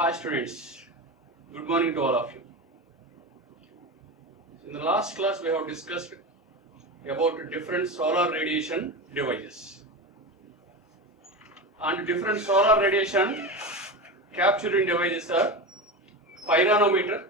Hi students, good morning to all of you. In the last class we have discussed about different solar radiation devices. And different solar radiation capturing devices are pyranometer,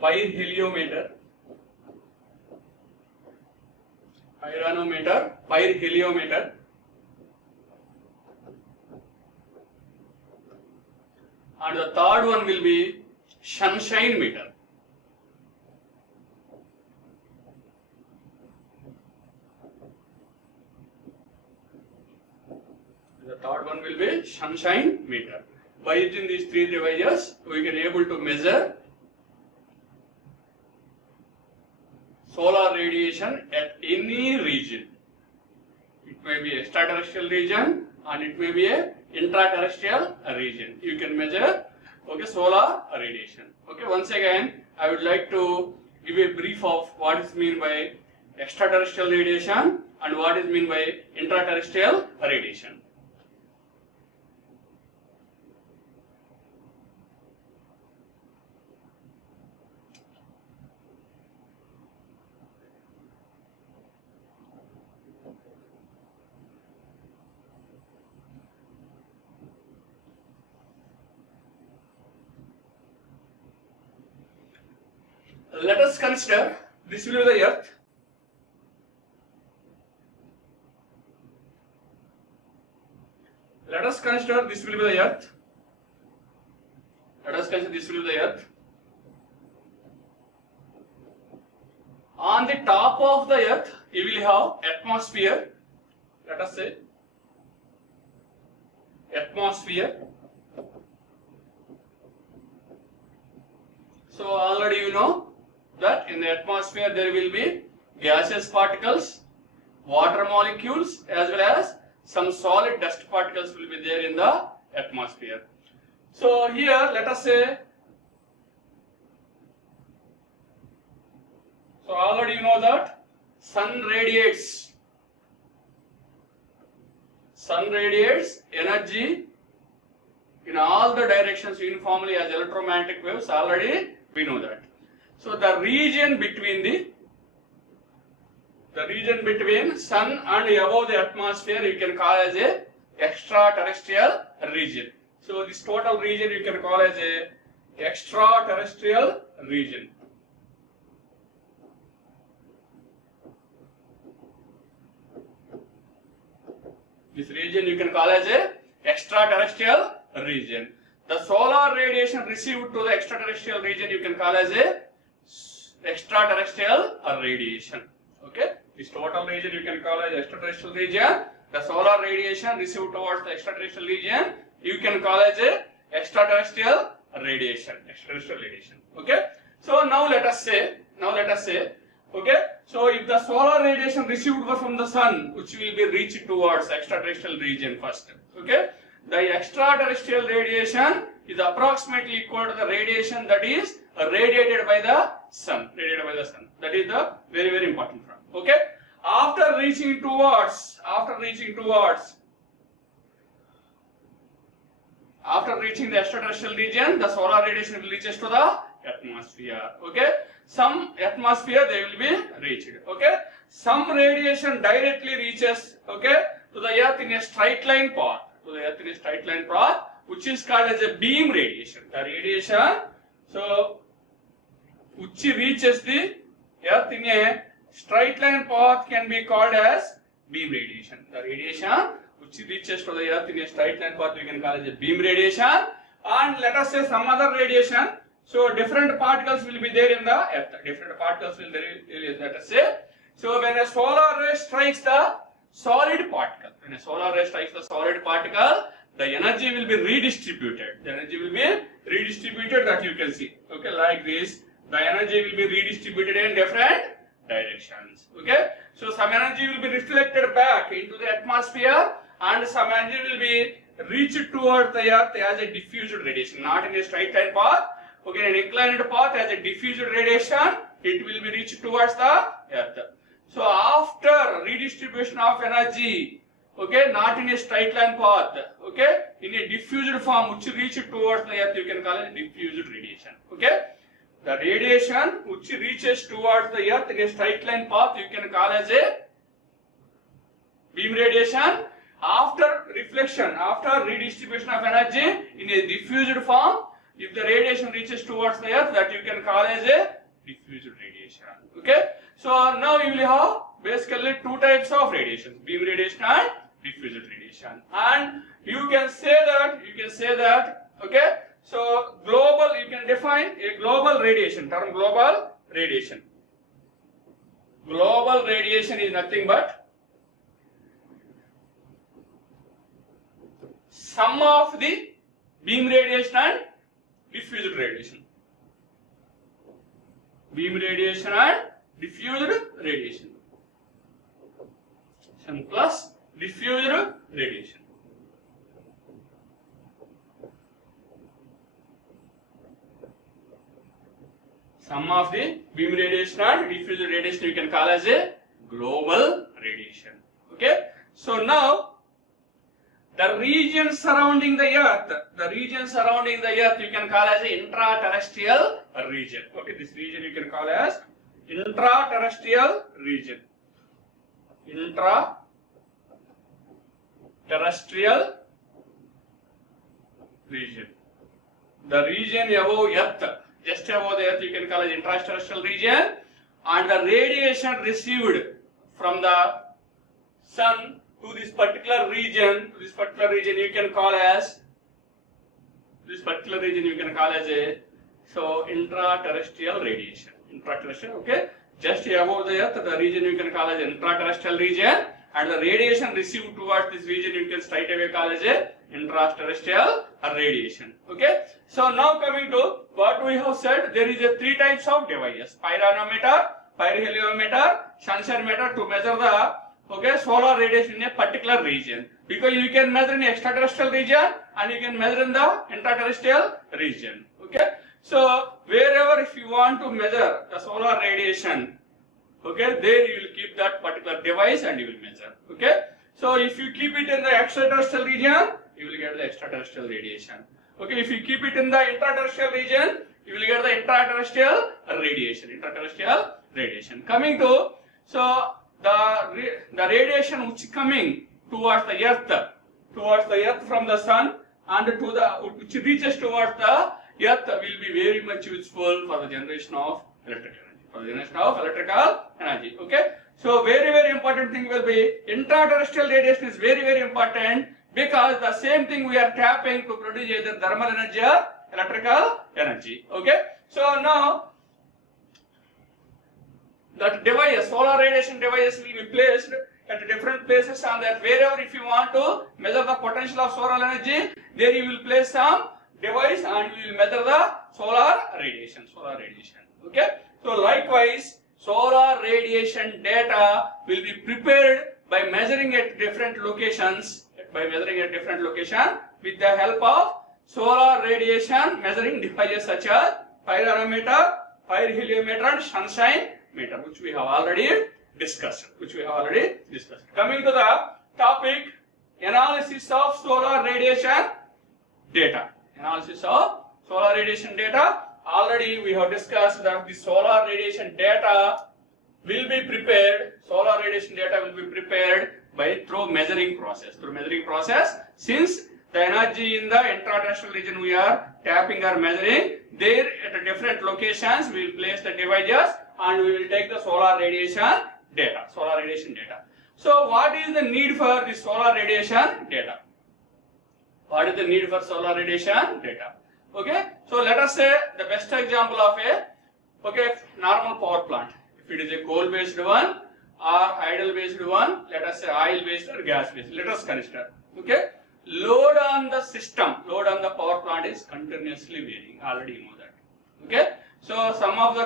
pyrheliometer, pyrheliometer, and the third one will be sunshine meter. The third one will be sunshine meter. By using these three devices, we can able to measure solar radiation at any region. It may be extraterrestrial region and it may be a intraterrestrial region. You can measure solar radiation. Once again I would like to give a brief of what is mean by extraterrestrial radiation and what is mean by intraterrestrial radiation. Let us consider this will be the earth. Let us consider this will be the earth. Let us consider this will be the earth. On the top of the earth, you will have atmosphere. Let us say atmosphere. So already you know that in the atmosphere there will be gaseous particles, water molecules, as well as some solid dust particles will be there in the atmosphere. So here let us say, so already you know that sun radiates energy in all the directions uniformly as electromagnetic waves. Already we know that. So the region between sun and above the atmosphere you can call as a extraterrestrial region. So this total region you can call as a extraterrestrial region. This region you can call as a extraterrestrial region. The solar radiation received to the extraterrestrial region you can call as a extraterrestrial radiation. This total region you can call as extraterrestrial region. The solar radiation received towards the extraterrestrial region you can call as a extraterrestrial radiation. So now let us say, so if the solar radiation received from the sun, which will be reached towards extraterrestrial region first, the extraterrestrial radiation is approximately equal to the radiation that is radiated by the sun. That is the very important one. After reaching towards the extraterrestrial region, the solar radiation will reaches to the atmosphere. Some atmosphere they will be reached. Some radiation directly reaches to the earth in a straight line path. Which is called as a beam radiation. The radiation which reaches the earth in a straight line path can be called as beam radiation. The radiation which reaches to the earth in a straight line path we can call as a beam radiation. And let us say some other radiation. So different particles will be there in the earth. Let us say. So when a solar ray strikes the solid particle, the energy will be redistributed. That you can see. Like this, the energy will be redistributed in different directions. So some energy will be reflected back into the atmosphere and some energy will be reached towards the earth as a diffused radiation, not in a straight line path. Okay, an inclined path as a diffused radiation, it will be reached towards the earth. So after redistribution of energy, okay, not in a straight line path, okay, in a diffused form which reaches towards the earth, you can call it diffused radiation. Okay, the radiation which reaches towards the earth in a straight line path, you can call as a beam radiation. After reflection, after redistribution of energy in a diffused form, if the radiation reaches towards the earth, that you can call as a diffused radiation. Okay, so now you will have basically two types of radiation: beam radiation and diffused radiation. And you can say that, okay, so global, you can define a global radiation, term global radiation. Global radiation is nothing but sum of the beam radiation and diffused radiation. Beam radiation and diffused radiation. Sum plus diffused radiation. Sum of the beam radiation and diffused radiation you can call as a global radiation. Okay. So now the region surrounding the earth, you can call as a intraterrestrial region. Okay, this region you can call as intraterrestrial region. Intraterrestrial region. The region above earth, just above the earth, you can call it intraterrestrial region, and the radiation received from the sun to this particular region, you can call as a intraterrestrial radiation. Intraterrestrial, okay. Just above the earth, the region you can call as intraterrestrial region, and the radiation received towards this region you can straight away call as a intraterrestrial radiation. Okay. So now coming to what we have said, there is a three types of devices: pyranometer, pyrheliometer, Schunn-Scheidt to measure the solar radiation in a particular region, because you can measure in extraterrestrial region and you can measure in the intraterrestrial region. Okay, so wherever if you want to measure the solar radiation, okay, there you will keep that particular device and you will measure. Okay, so if you keep it in the extraterrestrial region, you will get the extraterrestrial radiation. Okay, if you keep it in the intraterrestrial region, you will get the intraterrestrial radiation. Coming to the radiation which coming towards the earth from the sun and to the which reaches towards the earth will be very much useful for the generation of electrical energy. Okay, so very important thing will be intraterrestrial radiation is very important, because the same thing we are tapping to produce either thermal energy or electrical energy. Okay, so now that device, solar radiation devices will be placed at different places, and that wherever if you want to measure the potential of solar energy, there you will place some device and you will measure the solar radiation. Okay, so likewise solar radiation data will be prepared by measuring at different locations with the help of solar radiation measuring devices such as pyranometer, pyrheliometer and Schunn-Scheidt, which we have already discussed. Coming to the topic, analysis of solar radiation data. Already we have discussed that the solar radiation data will be prepared. By through measuring process. Since the energy in the intraterrestrial region we are tapping or measuring, there at different locations we will place the devices and we will take the solar radiation data. So what is the need for the solar radiation data? Okay, so let us say the best example of a normal power plant. If it is a coal based one or idle based one, let us say oil based or gas based, let us consider. Okay, load on the power plant is continuously varying, already you know that. Okay, so some of the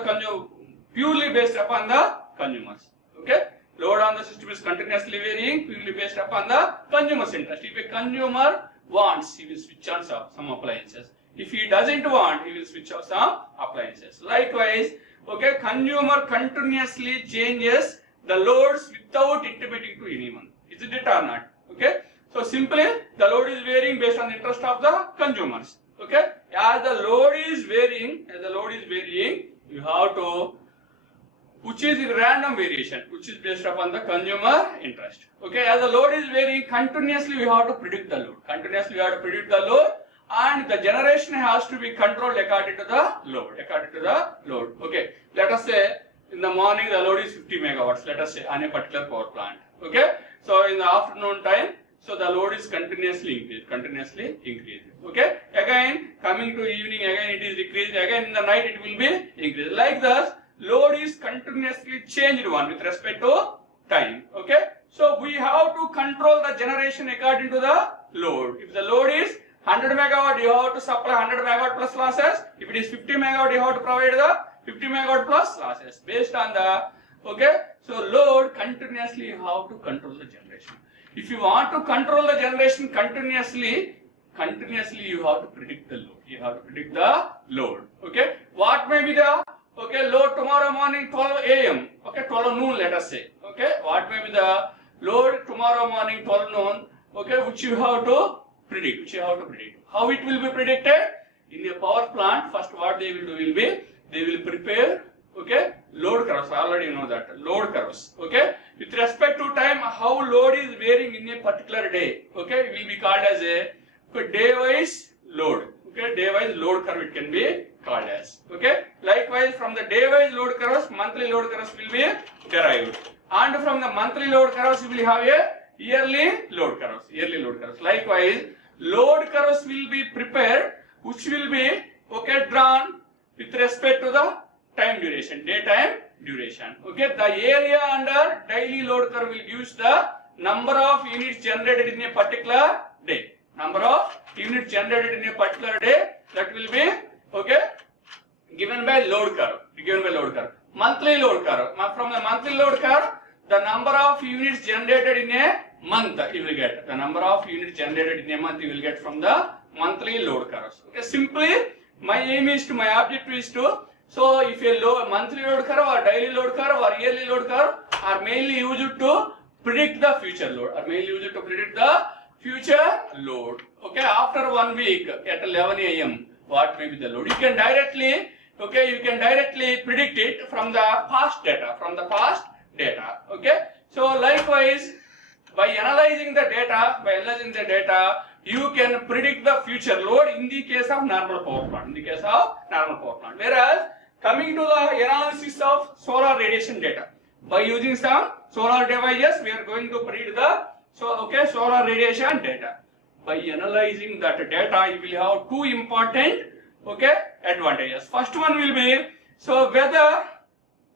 purely based upon the consumers. Okay, Load on the system is continuously varying, purely based upon the consumer's interest. If a consumer wants, he will switch on some appliances. If he doesn't want, he will switch off some appliances. Likewise, okay, consumer continuously changes the loads without intimating to anyone. Is it or not? Okay. So simply the load is varying based on the interest of the consumers. Okay. As the load is varying, you have to, which is random variation, which is based upon the consumer interest. Okay. As the load is varying continuously, we have to predict the load. And the generation has to be controlled according to the load. Okay. Let us say in the morning the load is 50 megawatts. Let us say on a particular power plant. Okay. So in the afternoon time, so the load is continuously increased. Okay. Again coming to evening, again it is decreased. Again in the night it will be increased. Like this, load is continuously changed one with respect to time. Okay. So we have to control the generation according to the load. If the load is 100 megawatt, you have to supply 100 megawatt plus losses. If it is 50 megawatt, you have to provide the 50 megawatt plus losses based on the, okay. So load continuously you have to control the generation. If you want to control the generation continuously you have to predict the load. Okay. What may be the, okay, load tomorrow morning 12 a.m. Okay, 12 noon let us say. Okay. What may be the load tomorrow morning 12 noon, okay, which you have to predict. How it will be predicted? In a power plant, first what they will do will be, they will prepare, okay, load curves. Already you know that, load curves. Okay. With respect to time, how load is varying in a particular day, okay, will be called as a day-wise load. Okay, day-wise load curve it can be called as. Okay. Likewise, from the day-wise load curves, monthly load curves will be derived. And from the monthly load curves, you will have a yearly load curves. Likewise, load curves will be prepared, which will be, okay, drawn with respect to the time duration, daytime duration. Okay, the area under daily load curve will give the number of units generated in a particular day. That will be, okay, given by load curve. Monthly load curve. From the monthly load curve, the number of units generated in a month you will get. The number of units generated in a month you will get from the monthly load curves. Okay, simply my objective is to, so if a monthly load curve or daily load curve or yearly load curve are mainly used to predict the future load. Okay, after 1 week at 11 a.m. what may be the load? You can directly predict it from the past data. Okay, so likewise, by analyzing the data, you can predict the future load in the case of normal power plant. Whereas coming to the analysis of solar radiation data, by using some solar devices, we are going to predict the solar radiation data. By analyzing that data, you will have two important, okay, advantages. First one will be, so whether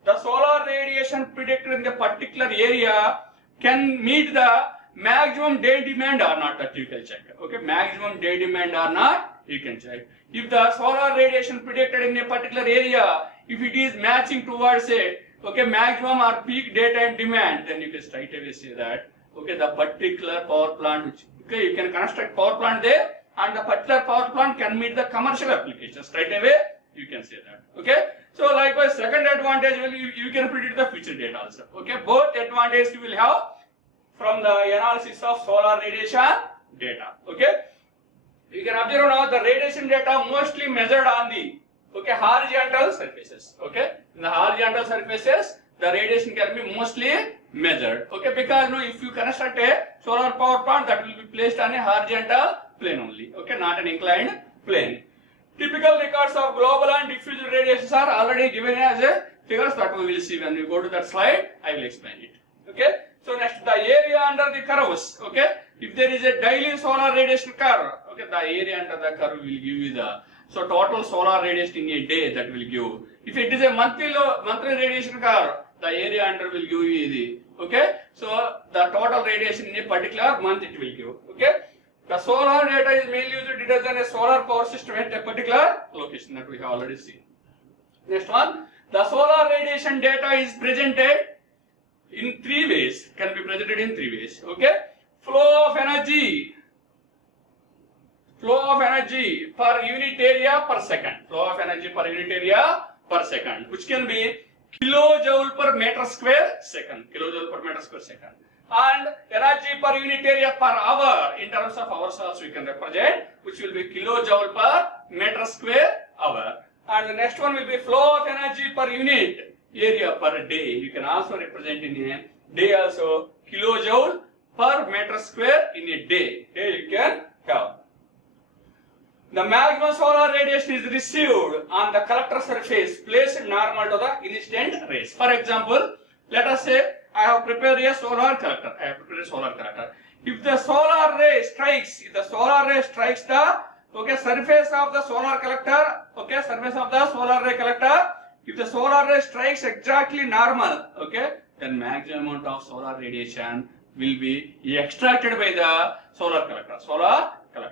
the solar radiation predicted in the particular area can meet the maximum day demand or not, that you can check. Okay, maximum day demand or not, you can check. If the solar radiation predicted in a particular area, if it is matching towards a, okay, maximum or peak daytime demand, then you can straight away say that, okay, the particular power plant, which, okay, you can construct power plant there, and the particular power plant can meet the commercial application. Straight away you can say that. Okay. So likewise, second advantage will you can predict the future data also. Okay, both advantages you will have from the analysis of solar radiation data. Okay, you can observe now the radiation data mostly measured on the, okay, horizontal surfaces. Okay, in the horizontal surfaces the radiation can be mostly measured. Okay, because now if you construct a solar power plant, that will be placed on a horizontal plane only. Okay, not an inclined plane. Typical records of global and diffuse radiations are already given as a figures that we will see when we go to that slide. I will explain it. Okay. So next, the area under the curves. Okay. If there is a daily solar radiation curve, okay, the area under the curve will give you the, so total solar radiation in a day, that will give. If it is a monthly radiation curve, the area under will give you the, okay. So the total radiation in a particular month it will give. Okay. The solar data is mainly used to determine a solar power system at a particular location, that we have already seen. Next one, the solar radiation data is presented in three ways, can be presented in three ways. Okay, flow of energy per unit area per second, flow of energy per unit area per second, which can be kilojoule per meter square second, kilojoule per meter square second, and energy per unit area per hour, in terms of hours also we can represent, which will be kilojoule per meter square hour. And the next one will be flow of energy per unit area per day. You can also represent in a day also, kilojoule per meter square in a day. Day you can have. The maximum solar radiation is received on the collector surface placed normal to the incident rays. For example, let us say I have prepared a solar collector. If the solar ray strikes, the surface of the solar collector, surface of the solar ray collector, if the solar ray strikes exactly normal, then maximum amount of solar radiation will be extracted by the solar collector.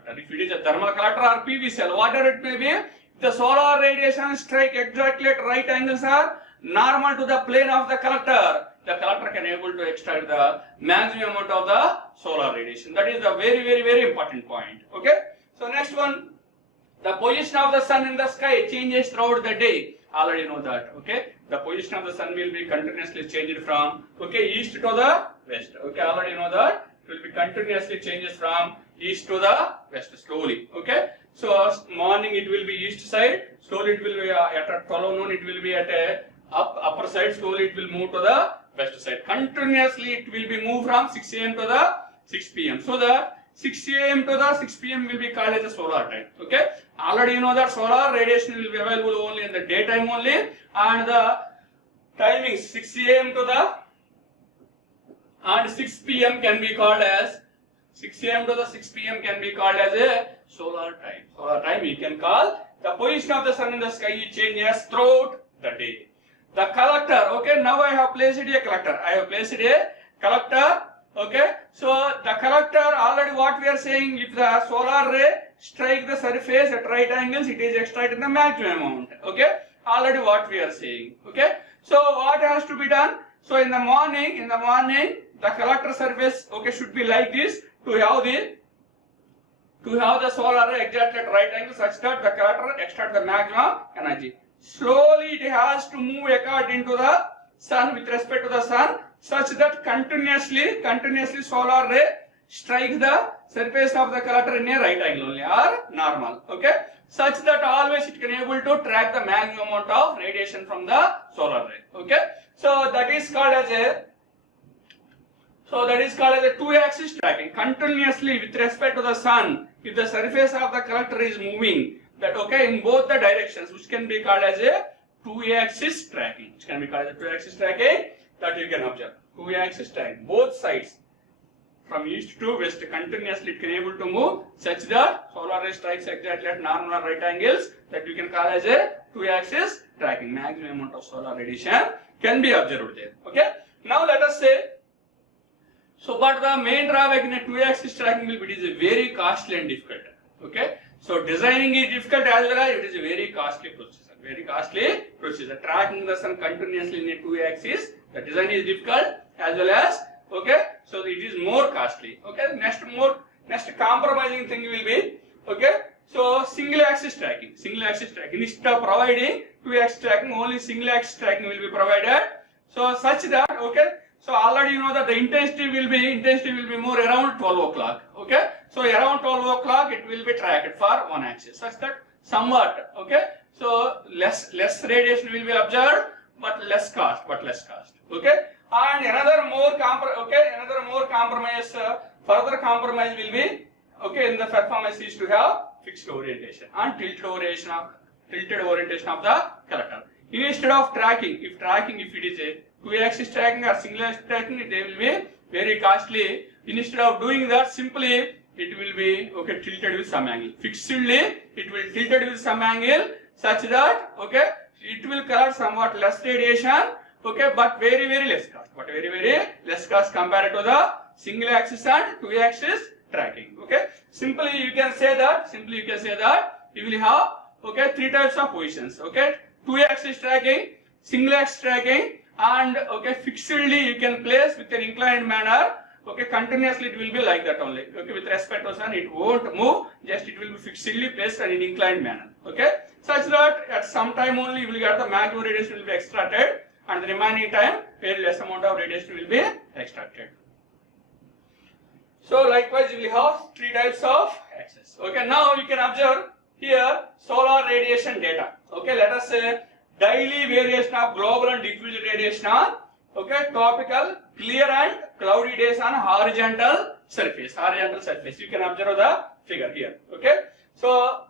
If it is a thermal collector or PV cell, whatever it may be, the solar radiation strike exactly at right angles are normal to the plane of the collector can able to extract the maximum amount of the solar radiation. That is the very important point. Okay. So next one, the position of the sun in the sky changes throughout the day. Already know that. Okay. The position of the sun will be continuously changed from east to the west. Okay. Already know that it will be continuously changes from east to the west slowly. Okay. So morning it will be east side. Slowly it will be at 12 noon. It will be at a upper side. Slowly it will move to the west side. Continuously it will be moved from 6 a.m. to the 6 p.m. So the 6 a.m. to the 6 p.m. will be called as a solar time. Okay. Already you know that solar radiation will be available only in the daytime only, and the timing 6 a.m. to the and 6 p.m. can be called as 6 a.m. to the 6 p.m. can be called as a solar time. Solar time we can call. The position of the sun in the sky changes throughout the day. The collector, now I have placed a collector. Okay, so the collector, already what we are saying, if the solar ray strike the surface at right angles, it is extracted the maximum amount. Okay, already what we are saying. Okay, so what has to be done? So in the morning, the collector surface should be like this to have the solar ray exactly at right angle, such that the collector extract the maximum energy. Slowly it has to move according to the sun, with respect to the sun, such that continuously solar ray strikes the surface of the collector in a right angle only or normal. Okay, such that always it can able to track the maximum amount of radiation from the solar ray. Okay, so that is called as a two-axis tracking. Continuously with respect to the sun, if the surface of the collector is moving, that in both the directions, which can be called as a two-axis tracking. That you can observe. Two-axis tracking. Both sides, from east to west, continuously it can able to move such that solar ray strikes exactly at normal right angles. That you can call as a two-axis tracking. Maximum amount of solar radiation can be observed there. Okay. Now let us say. So, but the main drawback in a two-axis tracking will be it is very costly and difficult. Okay. So designing is difficult as well as it is a very costly procedure. Tracking the sun continuously in a two-axis, the design is difficult as well as so it is more costly. Okay. Next compromising thing will be so single-axis tracking. Instead of providing two-axis tracking, only single-axis tracking will be provided. So such that so already you know that the intensity will be more around 12 o'clock. Okay. So around 12 o'clock it will be tracked for one axis, such that somewhat so less radiation will be observed, but less cost. Okay. And another more compromise, further compromise will be in the performance is to have fixed orientation and tilted orientation of the collector. Instead of tracking, if it is a two-axis tracking or single-axis tracking, they will be very costly. Instead of doing that, simply it will be tilted with some angle. Fixedly, it will tilted with some angle, such that it will collect somewhat less radiation. But very less cost. Compared to the single-axis and two-axis tracking. Simply you can say that you will have three types of positions. Two-axis tracking, single-axis tracking, and okay, fixedly you can place with an inclined manner. Okay, continuously it will be like that only. Okay, with respect to sun, it won't move, just it will be fixedly placed in an inclined manner. Okay, such that at some time only you will get the maximum radiation will be extracted, and the remaining time very less amount of radiation will be extracted. So likewise you will have three types of axes. Okay, now you can observe here solar radiation data. Okay, let us say daily variation of global and diffuse radiation on okay, tropical, clear and cloudy days on horizontal surface. Horizontal surface. You can observe the figure here. Okay. So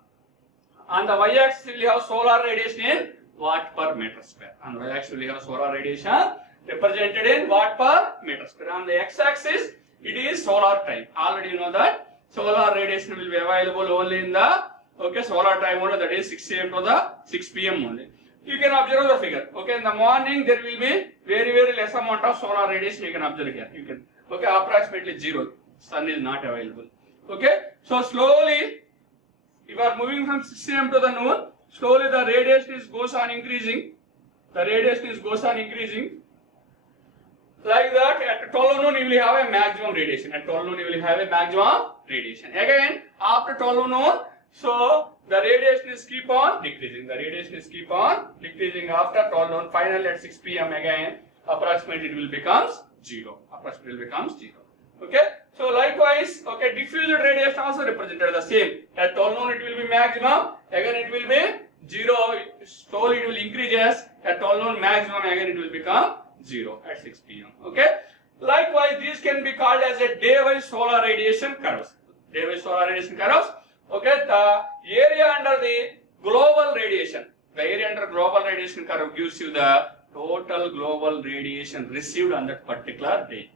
on the y-axis we have solar radiation in watt per meter square. On the y-axis we have solar radiation represented in watt per meter square. On the x-axis it is solar time. Already you know that solar radiation will be available only in the okay solar time only, that is 6 AM to the 6 PM only. You can observe the figure. Okay, in the morning there will be very less amount of solar radiation. You can observe here. You can okay, approximately 0. Sun is not available. Okay, so slowly you are moving from 6 AM to the noon. Slowly the radiation goes on increasing. The radiation goes on increasing. Like that, at 12 noon you will have a maximum radiation. At 12 noon you will have a maximum radiation. Again, after 12 noon, so the radiation is keep on decreasing. The radiation is keep on decreasing after 12 noon. Finally at 6 PM again, approximately it will becomes 0. Approximately it becomes 0. Okay. So likewise, okay, diffused radiation also represented the same. At 12 noon it will be maximum. Again it will be 0. Slowly it will increases. At 12 noon maximum again it will become 0 at 6 PM. Okay. Likewise, these can be called as a day-wise solar radiation curves. Day-wise solar radiation curves. Okay, the area under the global radiation, the area under global radiation curve gives you the total global radiation received on that particular day.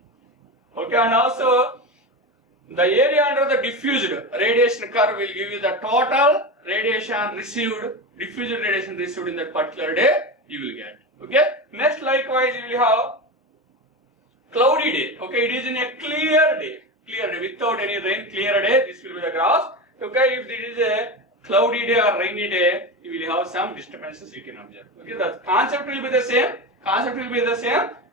Okay, and also the area under the diffused radiation curve will give you the total radiation received, diffused radiation received in that particular day you will get. Okay, next likewise you will have cloudy day. Okay, it is in a clear day without any rain, clear day. This will be the graph. Okay, if it is a cloudy day or rainy day, you will have some disturbances you can observe. Okay, the concept will be the same.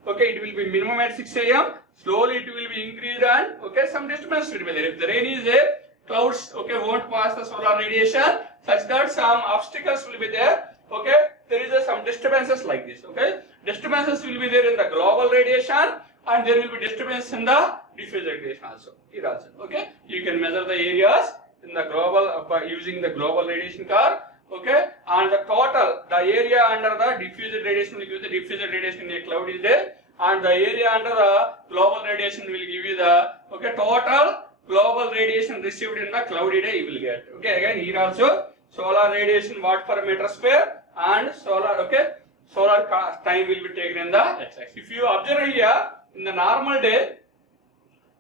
Okay, it will be minimum at 6 AM. Slowly it will be increased and okay, some disturbance will be there. If the rain is there, clouds okay won't pass the solar radiation, such that some obstacles will be there. Okay, there is some disturbances like this. Okay, disturbances will be there in the global radiation, and there will be disturbance in the diffuse radiation also. Here also. Okay, you can measure the areas in the global by using the global radiation curve. Okay, and the total, the area under the diffused radiation will give the diffused radiation in a cloud is there, and the area under the global radiation will give you the okay total global radiation received in the cloudy day you will get. Okay, again here also solar radiation watt per meter square and solar time will be taken in the x-axis. If you observe here in the normal day,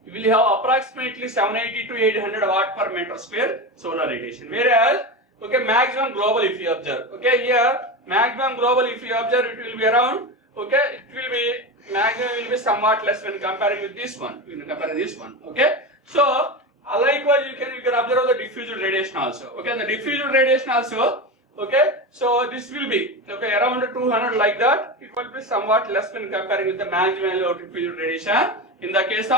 you will have approximately 780 to 800 watt per meter square solar radiation. Whereas, okay, maximum global if you observe. Okay, here maximum global if you observe it will be around. Okay, it will be maximum will be somewhat less when comparing with this one. When comparing this one. Okay, so likewise you can observe the diffused radiation also. Okay, the diffused radiation also. Okay, so this will be okay around 200 like that. It will be somewhat less when comparing with the maximum of diffused radiation. In the case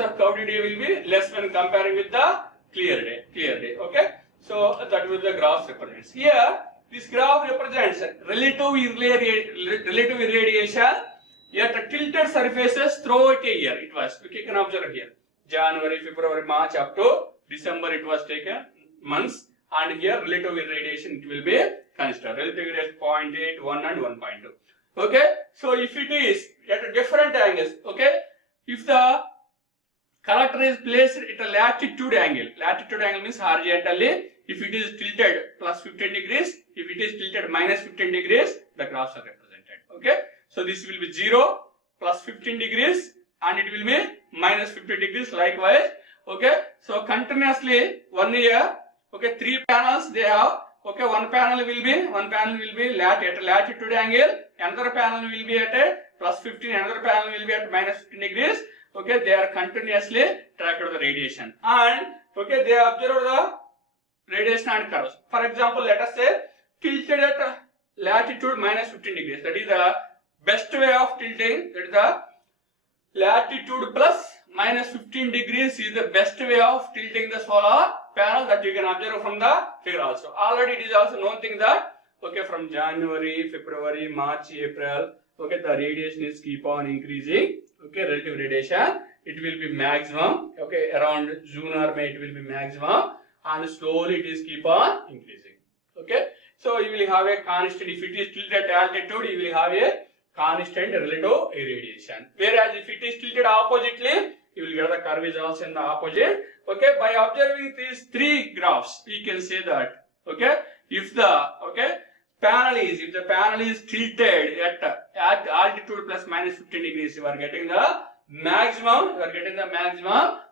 of cloudy day will be less when comparing with the clear day. Okay, so that will the graph represents. Here this graph represents relative irradiation at tilted surfaces throughout a year. It was you can observe here January, February, March up to December it was taken months, and here relative irradiation it will be considered relative irradiation 0.8, 1 and 1.2. Okay, so if it is at different angles, okay, if the collector is placed at a latitude angle means horizontally, if it is tilted plus 15 degrees, if it is tilted minus 15 degrees, the graphs are represented. Okay, so this will be 0 plus 15 degrees and it will be minus 15 degrees likewise. Okay, so continuously 1 year, okay, 3 panels they have. Okay, one panel will be at a latitude angle, another panel will be at a plus 15, another panel will be at minus 15 degrees. Okay, they are continuously tracked the radiation, and okay, they observe the radiation and curves. For example, let us say tilted at latitude minus 15 degrees. That is the best way of tilting. That is the latitude plus minus 15 degrees is the best way of tilting the solar panel, that you can observe from the figure also. Already it is also known thing that, okay, from January, February, March, April, okay, the radiation is keep on increasing. Okay, relative radiation, it will be maximum. Okay, around June or May it will be maximum, and slowly it is keep on increasing. Okay, so you will have a constant. If it is tilted at altitude, you will have a constant relative radiation. Whereas if it is tilted oppositely, you will get the curve is also in the opposite. Okay, by observing these three graphs, you can say that, okay, if the panel is tilted at altitude plus minus 15 degrees, you are getting the maximum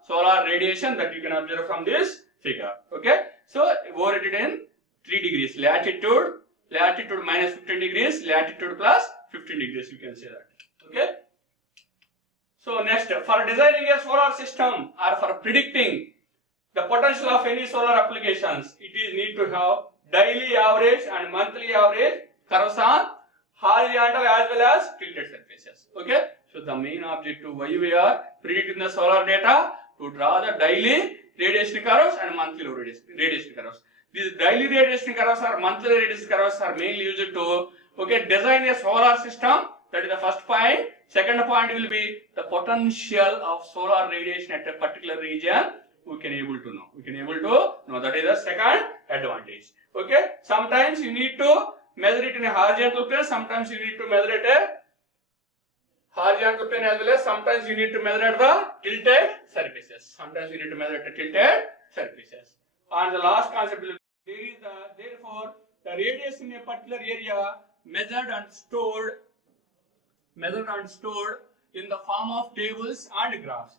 solar radiation that you can observe from this figure. Okay, so overrated in 3 degrees, latitude minus 15 degrees, latitude plus 15 degrees, you can say that. Okay, so next, for designing a solar system or for predicting the potential of any solar applications, it is need to have daily average and monthly average curves on horizontal as well as tilted surfaces. Okay, so the main objective why we are predicting the solar data, to draw the daily radiation curves and monthly radiation curves. These daily radiation curves or monthly radiation curves are mainly used to, okay, design a solar system. That is the first point. Second point will be the potential of solar radiation at a particular region. We can able to know. That is the second advantage. Okay. Sometimes you need to measure it in a horizontal plane. Sometimes you need to measure it a horizontal plane as well as sometimes you need to measure at the tilted surfaces. And the last concept will be therefore the radiation in a particular area measured and stored in the form of tables and graphs.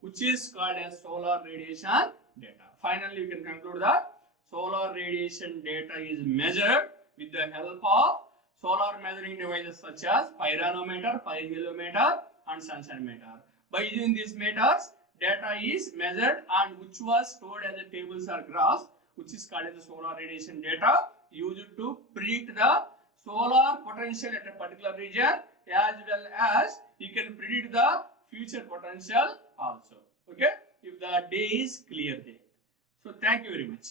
Which is called as solar radiation data. Finally, you can conclude that solar radiation data is measured with the help of solar measuring devices such as pyranometer, pyrheliometer, and Sunshine meter. By using these meters, data is measured and which was stored as a tables or graphs, which is called as the solar radiation data, used to predict the solar potential at a particular region, as well as you can predict the future potential also. Okay, if the day is clear day. So thank you very much.